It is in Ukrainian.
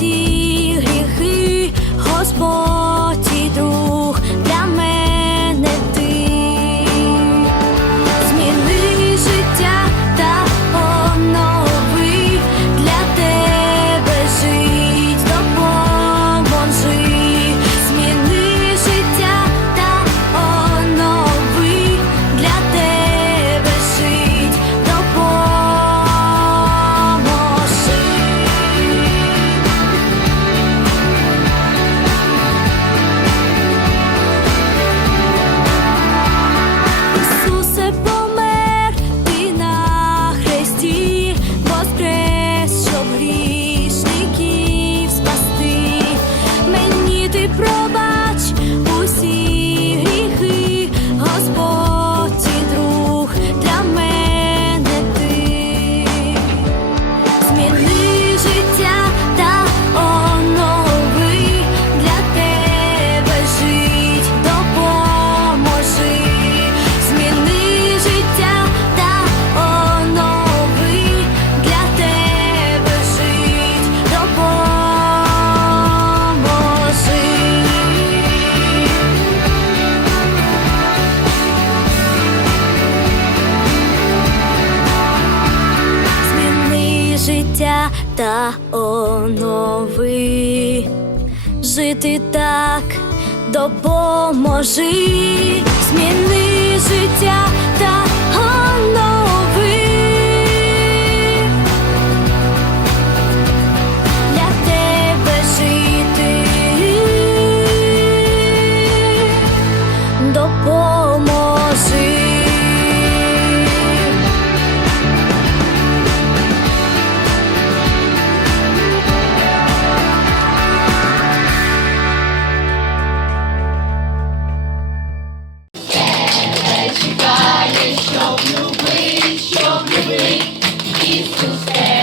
всі гріхи, Господь. me leave. Та онови. Жити так допоможи, зміни життя. Cristo céu.